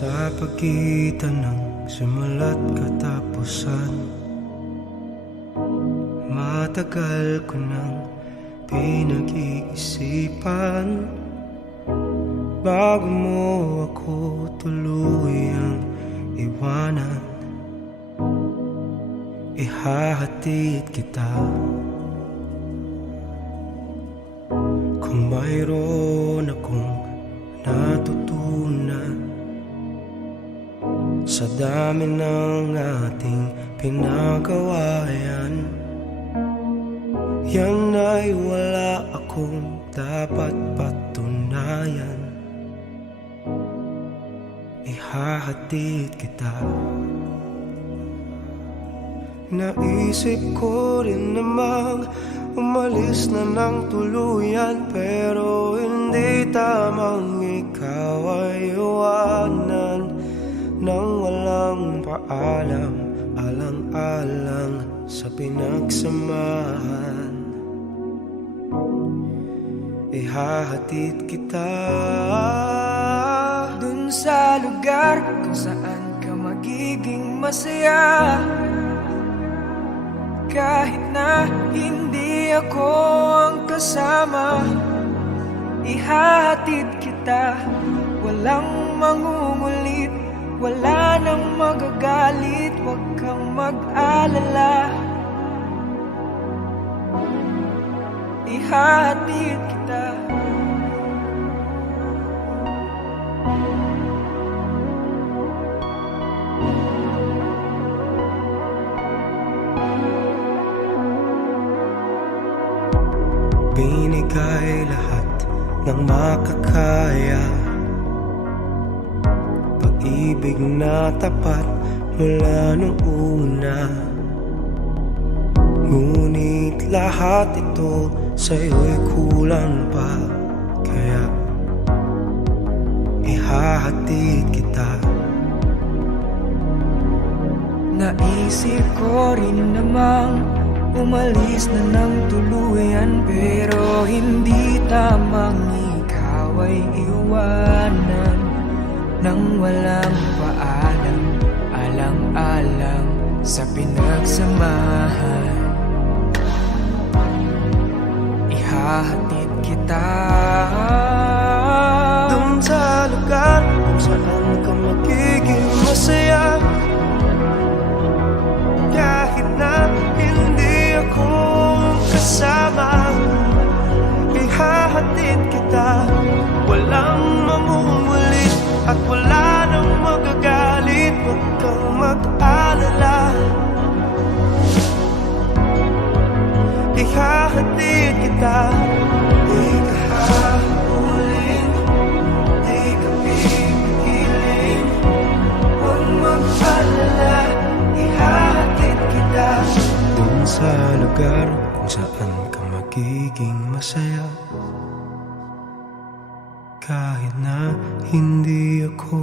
Sa pagitan ng simula't katapusan, matagal ko nang pinag-iisipan bago mo ako tuluyang iwanan. Ihahatid kita kung mayroon akong natutunan sa dami ng ating pinagawayan. Yan ay wala akong dapat patunayan. Ihahatid kita. Naisip ko rin namang umalis na ng tuluyan, pero hindi tamang ikaw ay iwanan nang walang paalam, alang-alang sa pinagsamahan. Ihahatid kita dun sa lugar kung saan ka magiging masaya, kahit na hindi ako ang kasama. Ihahatid kita, walang mangungulit, wala nang magagalit, huwag kang mag-alala. Ihahatid kita. Binigay lahat ng makakaya, pag-ibig na tapat mula nung una. Ngunit lahat ito sa'yo'y kulang pa, kaya ihahatid kita. Naisip ko rin namang umalis na ng tuluyan, pero hindi tamang ikaw ay iwanan nang walang paalam, alang-alang sa pinagsamahan. Ihahatid kita dun sa lugar kung saan ka magiging masaya, kahit na hindi ako kasama. Ihahatid kita, walang mamumulit at wala nang magagalit, huwag kang mag-alala. Ihahatid kita, di ka hahabulin, di ka pipigilin, huwag mag-alala. Ihahatid kita dun sa lugar kung saan ka magiging masaya, kahit na hindi ako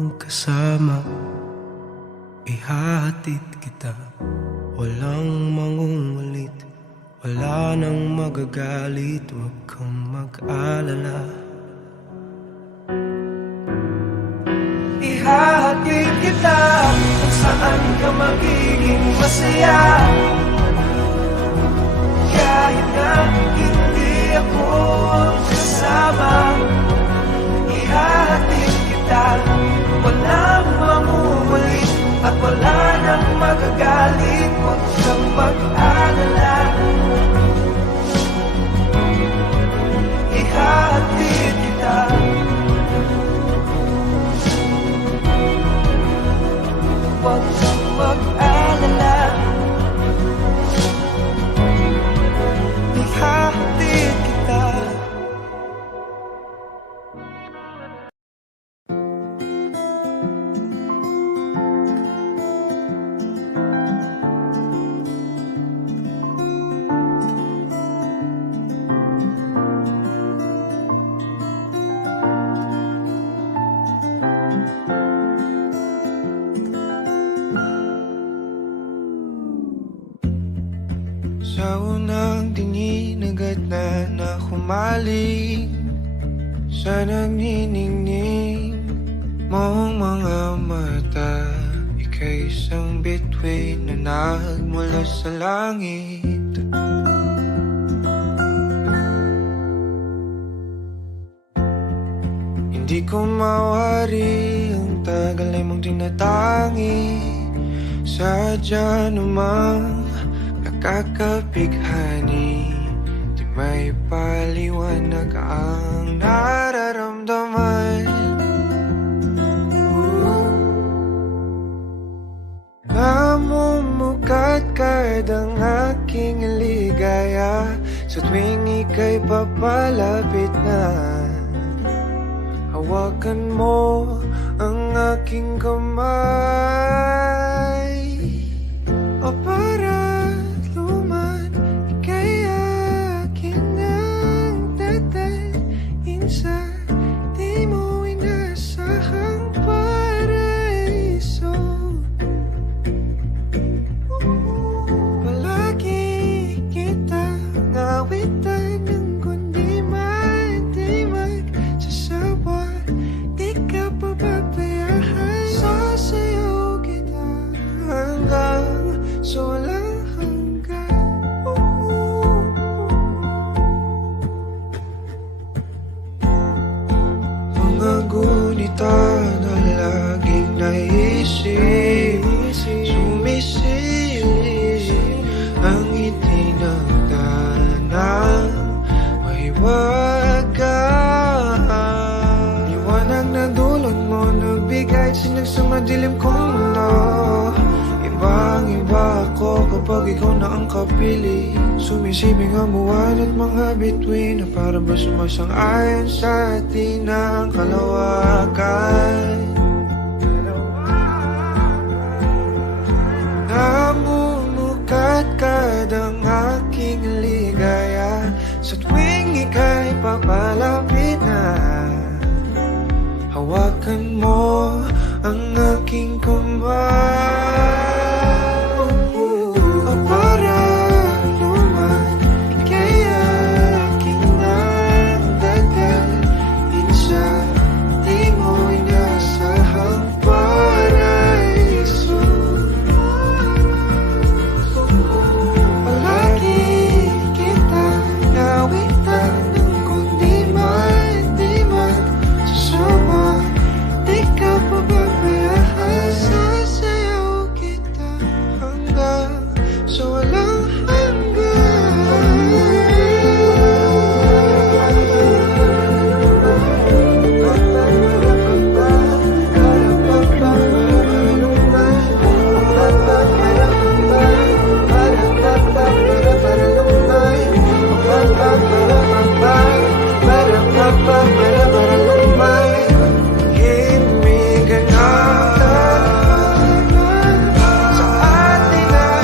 ang kasama. Ihahatid kita, walang mangungulit, wala nang magagalit, huwag kang mag-alala. Ihahatid kita kung saan ka magiging masaya, kahit na hindi ako ang kasama. Ihahatid kita, walang mamumulit at wala nang magagalit, huwag kang mag-alala. Ihahatid kita. Huwag kang mag-alala. Ihahatid kita. Sa unang tingin agad na humaling sa nagniningning mong mga mata. Ika'y isang bituin na nagmula sa langit. Hindi ko mawari ang tagal ay mong tinatangi. Sadya namang nakakapighani. Di may paliwanag ang nararamdaman. Namumukat kahit ang aking ligaya sa tuwing ika'y papalapit na. Hawakan mo ang aking kamay. O para't luman, ika'y akin ang dadalhin sa di mo inasahang paraiso. Palagi kita ngawitan ng kundi di magsasawa. Di ka pababayaan, sasayaw kita hanggang sa walang hanggan. Mga gunita na laging naisip, sumisilip ang itinagdanang mahiwagaan. Liwanag na dulot mo, nagbigay sinag sa madilim kong mundo. Ibang-iba ako kapag ikaw na ang kapili. Sumisibing ang buwan at mga bituin na para ba sumasang-ayon sa atin ang kalawakan. Namumukat kadang aking ligaya sa tuwing ika'y papalapit na. Hawakan mo ang aking kamay. O para luman, ika'y aking nang dadalhin sa di mo inasahang paraiso. Palagi kita nawitan ng kundi di magsasawa. Di ka pababayaan, sasayaw kita hanggang sa walang himigan sa atin ay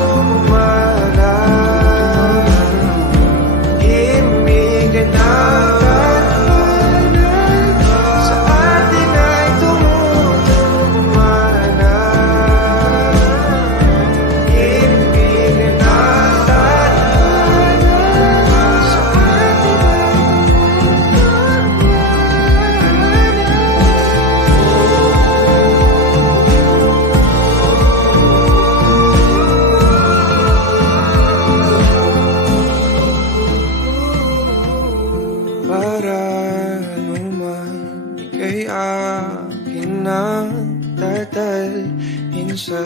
tumumana. Himigan sa atin ay tumumana. Himigan sa para luman, ika'y akin ang dadalhin sa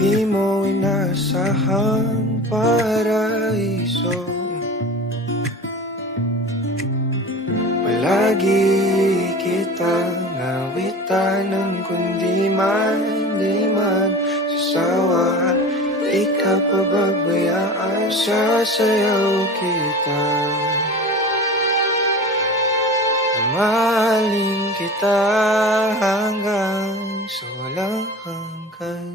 di mo inasahang paraiso. Palagi kitang nawitan ng kundi di magsasawa. Di ka pababayaan, sasayaw kita. Mahalin kita hanggang sa walang hanggan.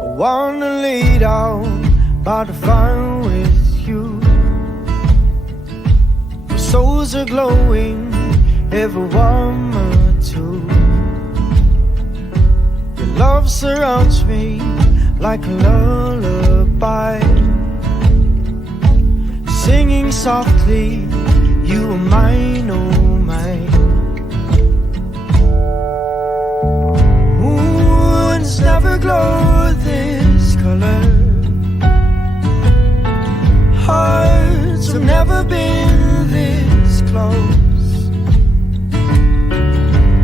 I wanna lay down by the fire with you. rose are glowing, ever warmer too. Your love surrounds me like a lullaby, singing softly, you are mine, oh mine. Moons never glow this color, hearts have never been this close.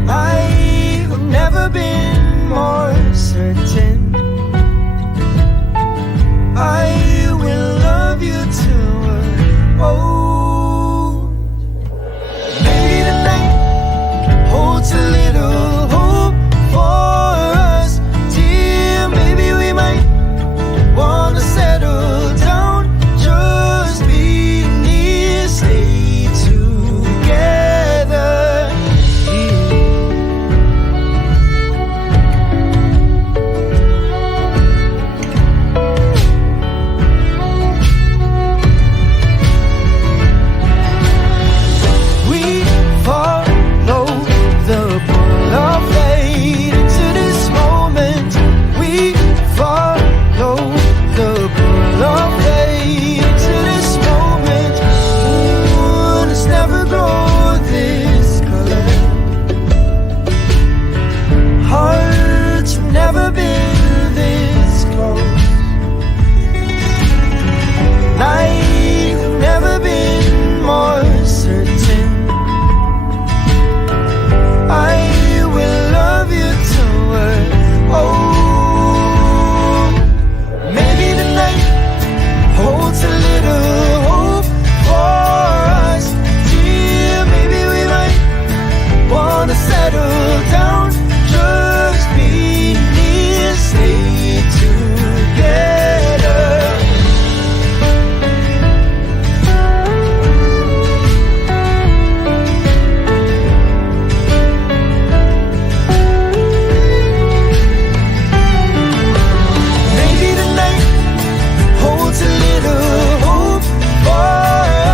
I have never been more certain I will love you till we're old. Maybe the night holds a little hope for us, dear. Maybe we might wanna settle down, just be near, stay together. We follow the pull of fate into this moment. We follow the pull of fate into this moment. Moon has never grown this color, hearts have never been this close. Night have never been more certain I will love you till we're old. Maybe the night holds a little hope for us, dear. Maybe we might wanna settle down, just be near, stay together. Maybe the night holds a little hope for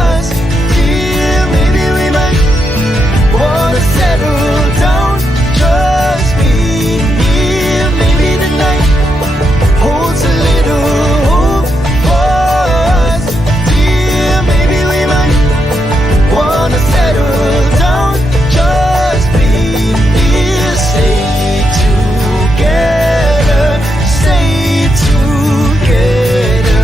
us, dear. Maybe we might wanna settle down, just be near. Maybe the night holds a little hope for us, dear. Maybe we might wanna settle down, just be near, stay together, stay together.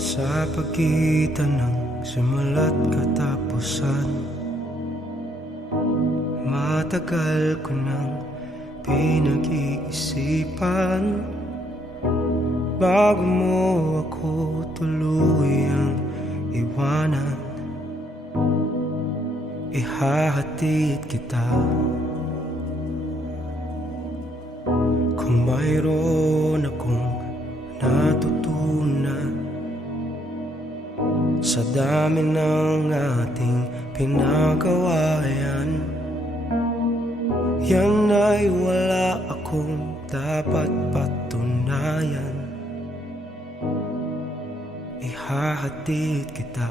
Sa pagitan ng simula't katapusan, matagal ko nang pinag-iisipan, bago mo ako tuluyang iwanan, ihahatid kita. Kung mayroon akong natutunan sa dami ng ating pinagawayan, Yan ay wala akong dapat patunayan. Ihahatid kita